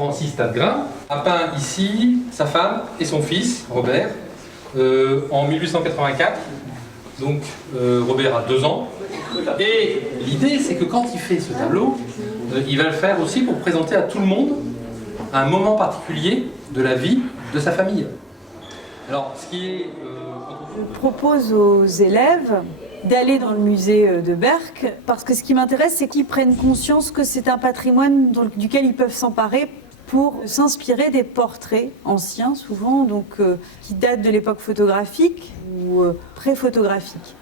Francis Tadgrain, a peint ici sa femme et son fils, Robert, en 1884. Donc Robert a 2 ans. Et l'idée, c'est que quand il fait ce tableau, il va le faire aussi pour présenter à tout le monde un moment particulier de la vie de sa famille. Alors, ce qui est... Je propose aux élèves d'aller dans le musée de Berck, parce que ce qui m'intéresse, c'est qu'ils prennent conscience que c'est un patrimoine duquel ils peuvent s'emparer pour s'inspirer des portraits anciens, souvent, donc, qui datent de l'époque photographique ou pré-photographique.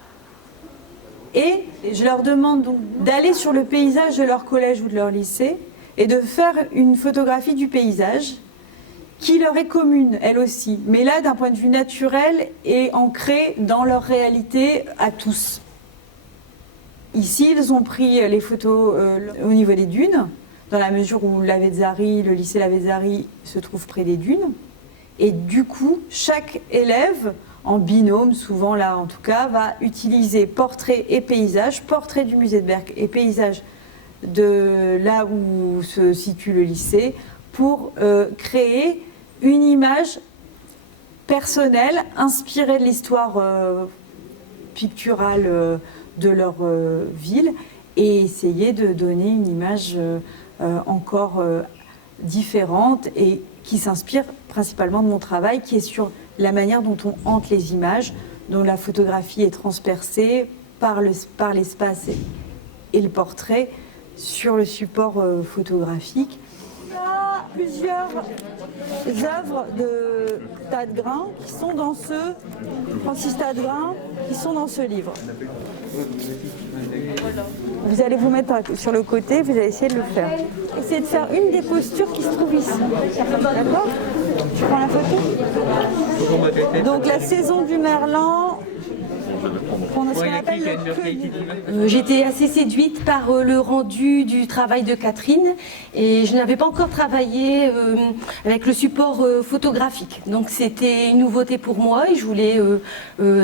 Et je leur demande donc d'aller sur le paysage de leur collège ou de leur lycée et de faire une photographie du paysage qui leur est commune, elle aussi, mais là d'un point de vue naturel et ancré dans leur réalité à tous. Ici, ils ont pris les photos au niveau des dunes, dans la mesure où le lycée Lavezzari se trouve près des dunes. Et du coup, chaque élève, en binôme, souvent là en tout cas, va utiliser portrait et paysage, portrait du musée de Berck et paysage de là où se situe le lycée, pour créer une image personnelle, inspirée de l'histoire picturale de leur ville, et essayer de donner une image encore différente et qui s'inspire principalement de mon travail, qui est sur la manière dont on hante les images, dont la photographie est transpercée par l'espace et le portrait sur le support photographique. Il y a plusieurs œuvres de Tadgrain qui sont dans Francis Tadgrain, qui sont dans ce livre. Vous allez vous mettre sur le côté, vous allez essayer de le faire. Essayez de faire une des postures qui se trouve ici. D'accord ? Tu prends la photo ? Donc la saison du merlan, ce qu'on appelle le cueilli. J'étais assez séduite par le rendu du travail de Catherine et je n'avais pas encore travaillé avec le support photographique. Donc c'était une nouveauté pour moi et je voulais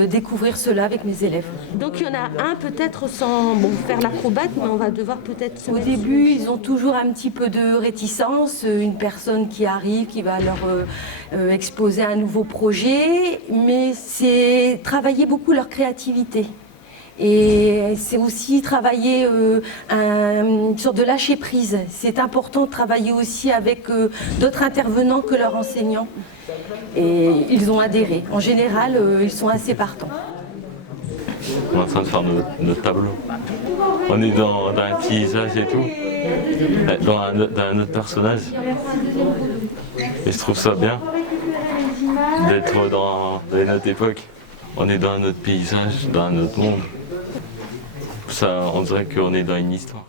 découvrir cela avec mes élèves. Donc il y en a un peut-être sans faire l'acrobate, mais on va devoir peut-être se mettre... Au début, ils ont toujours un petit peu de réticence, une personne qui arrive, qui va leur exposer un nouveau projet, mais c'est travailler beaucoup leur créativité. Et c'est aussi travailler une sorte de lâcher prise. C'est important de travailler aussi avec d'autres intervenants que leurs enseignants. Et ils ont adhéré. En général, ils sont assez partants. On est en train de faire notre tableau. On est dans un paysage et tout, dans un autre personnage. Et je trouve ça bien d'être dans notre époque. On est dans un autre paysage, dans un autre monde. Ça, on dirait qu'on est dans une histoire.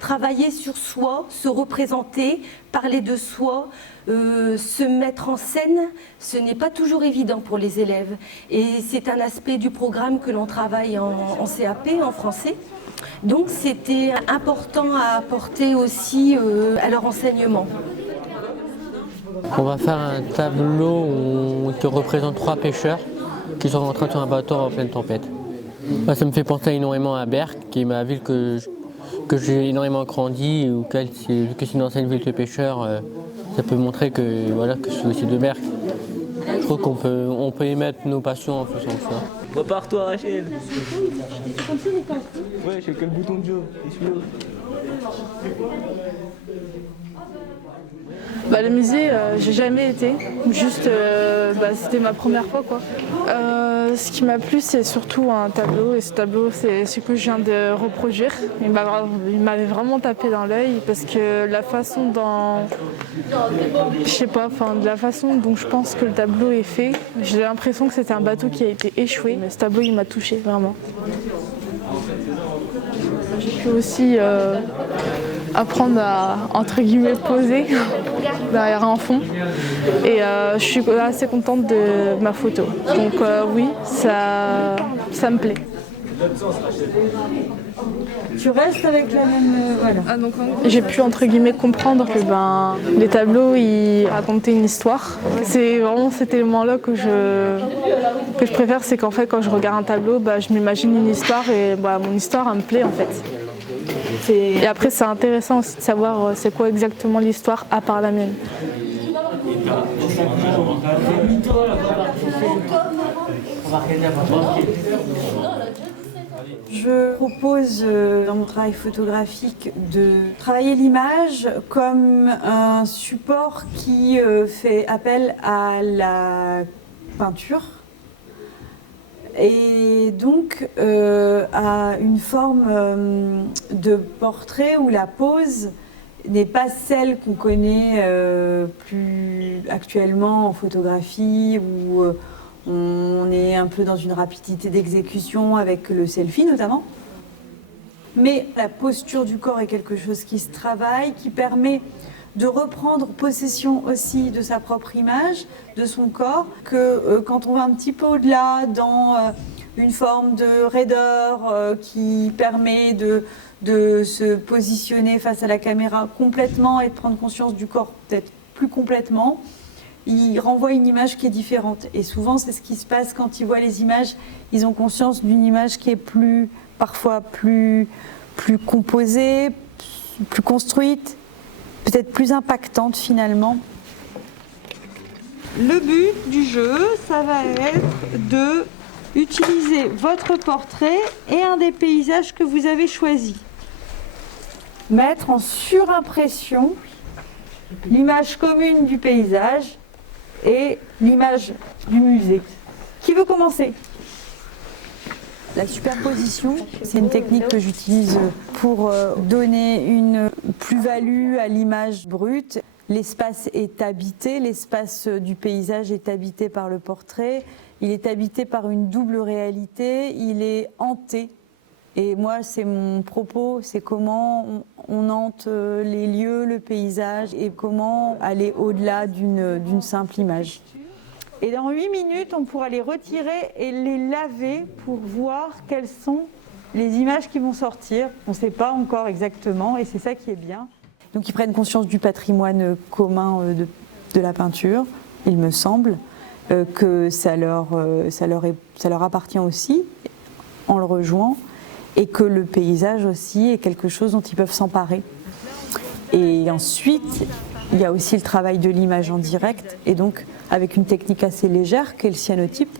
Travailler sur soi, se représenter, parler de soi, se mettre en scène, ce n'est pas toujours évident pour les élèves. Et c'est un aspect du programme que l'on travaille en CAP, en français. Donc c'était important à apporter aussi à leur enseignement. On va faire un tableau qui représente 3 pêcheurs qui sont rentrés sur un bateau en pleine tempête. Ça me fait penser énormément à Berck, qui est ma ville que j'ai énormément grandi, vu que c'est une ancienne ville de pêcheurs, ça peut montrer que, que je suis aussi de Berck. Je trouve qu'on peut émettre nos passions en faisant ça. Repars-toi, Rachel. Ouais, j'ai que le bouton de Joe. Le musée, j'ai jamais été, juste c'était ma première fois quoi. Ce qui m'a plu, c'est surtout un tableau, et ce tableau c'est ce que je viens de reproduire. Il m'avait vraiment tapé dans l'œil parce que la façon dont, de la façon dont je pense que le tableau est fait, j'ai l'impression que c'était un bateau qui a été échoué, mais ce tableau il m'a touché vraiment. J'ai pu aussi apprendre à, entre guillemets, poser derrière un fond. Et je suis assez contente de ma photo. Donc oui, ça me plaît. Tu restes avec la même... voilà. J'ai pu, entre guillemets, comprendre que les tableaux, ils racontaient une histoire. C'est vraiment cet élément-là que je préfère, c'est qu'en fait, quand je regarde un tableau, je m'imagine une histoire et mon histoire, elle me plaît en fait. Et après, c'est intéressant aussi de savoir c'est quoi exactement l'histoire à part la mienne. Je propose dans mon travail photographique de travailler l'image comme un support qui fait appel à la peinture et donc à une forme de portrait où la pose n'est pas celle qu'on connaît plus actuellement en photographie où on est un peu dans une rapidité d'exécution avec le selfie notamment. Mais la posture du corps est quelque chose qui se travaille, qui permet de reprendre possession aussi de sa propre image, de son corps, que quand on va un petit peu au-delà dans une forme de raideur qui permet de se positionner face à la caméra complètement et de prendre conscience du corps peut-être plus complètement, il renvoie une image qui est différente. Et souvent, c'est ce qui se passe quand ils voient les images. Ils ont conscience d'une image qui est parfois plus composée, plus construite, peut-être plus impactante finalement. Le but du jeu, ça va être de utiliser votre portrait et un des paysages que vous avez choisi. Mettre en surimpression l'image commune du paysage et l'image du musée. Qui veut commencer ? La superposition, c'est une technique que j'utilise pour donner une plus-value à l'image brute. L'espace est habité, l'espace du paysage est habité par le portrait, il est habité par une double réalité, il est hanté. Et moi, c'est mon propos, c'est comment on hante les lieux, le paysage et comment aller au-delà d'une simple image. Et dans 8 minutes, on pourra les retirer et les laver pour voir quelles sont les images qui vont sortir. On ne sait pas encore exactement et c'est ça qui est bien. Donc ils prennent conscience du patrimoine commun de la peinture, il me semble, que ça leur appartient aussi en le rejoignant. Et que le paysage aussi est quelque chose dont ils peuvent s'emparer. Et ensuite, il y a aussi le travail de l'image en direct, et donc avec une technique assez légère qu'est le cyanotype.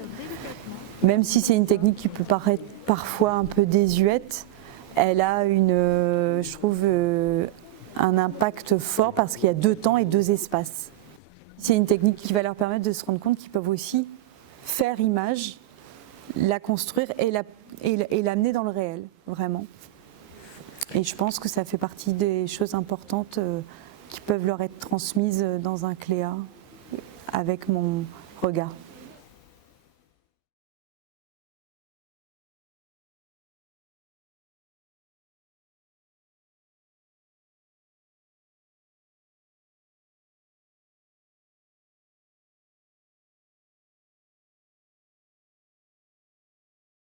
Même si c'est une technique qui peut paraître parfois un peu désuète, elle a je trouve, un impact fort parce qu'il y a 2 temps et 2 espaces. C'est une technique qui va leur permettre de se rendre compte qu'ils peuvent aussi faire image, la construire et l'amener dans le réel, vraiment. Et je pense que ça fait partie des choses importantes qui peuvent leur être transmises dans un cléa avec mon regard.